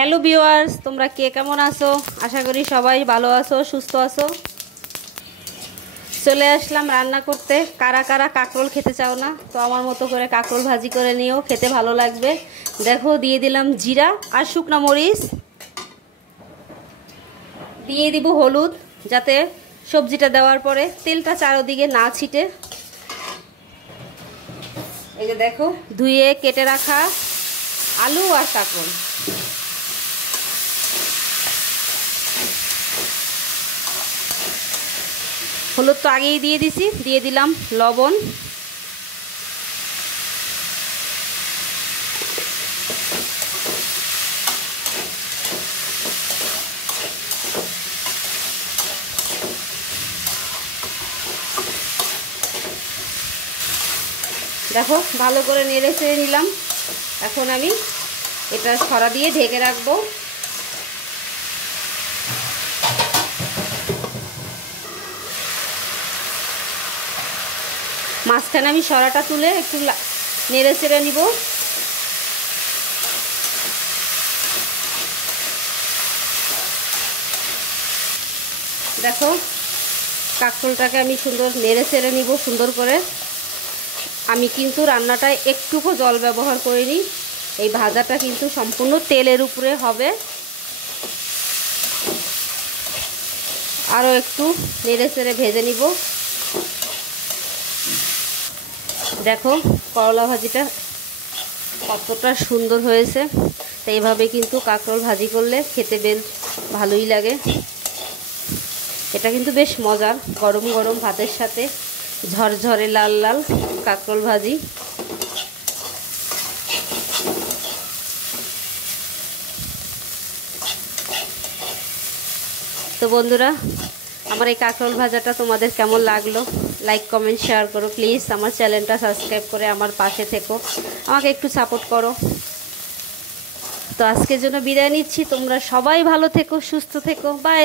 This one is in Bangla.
হ্যালো ভিউয়ার্স, তোমরা কে কেমন আছো? আশা করি সবাই ভালো আছো, সুস্থ আছো। চলে আসলাম রান্না করতে। কারা কারা কাঁকরোল খেতে চাও না? তো আমার মতো করে কাঁকরোল ভাজি করে নিও, খেতে ভালো লাগবে। দেখো, দিয়ে দিলাম জিরা আর শুকনা মরিচ, দিয়ে দিব হলুদ, যাতে সবজিটা দেওয়ার পরে তেলটা চারদিকে না ছিটে। এই যে দেখো, ধুয়ে কেটে রাখা আলু আর কাঁকরোল। হলুদ তো আগেই দিয়ে দিছি, দিয়ে দিলাম লবণ। দেখো, ভালো করে নেড়ে চেড়ে নিলাম। এখন আমি এটা ছড়া দিয়ে ঢেকে রাখবো। মাঝখানে আমি সরাটা তুলে একটু নেড়ে চেড়ে নিব। দেখো, কাঁকরোলটাকে আমি সুন্দর নেড়ে চেড়ে নিব সুন্দর করে। আমি কিন্তু রান্নাটায় একটুকু জল ব্যবহার করিনি। এই ভাজাটা কিন্তু সম্পূর্ণ তেলের উপরে হবে। আরও একটু নেড়ে চেড়ে ভেজে নিব। দেখো, করলা ভাজিটা কতটা সুন্দর হয়েছে। তো এইভাবে কিন্তু কাঁকরোল ভাজি করলে খেতে বেশ ভালোই লাগে। এটা কিন্তু বেশ মজার, গরম গরম ভাতের সাথে ঝরঝরে লাল লাল কাঁকরোল ভাজি। তো বন্ধুরা, আমার এই কাঁকরোল ভাজাটা তোমাদের কেমন লাগলো? লাইক কমেন্ট শেয়ার করো প্লিজ। আমার চ্যানেলটা সাবস্ক্রাইব করে আমার পাশে থেকো, আমাকে একটু সাপোর্ট করো। তো আজকের জন্য বিদায় নিচ্ছি। তোমরা সবাই ভালো থেকো, সুস্থ থেকো। বাই।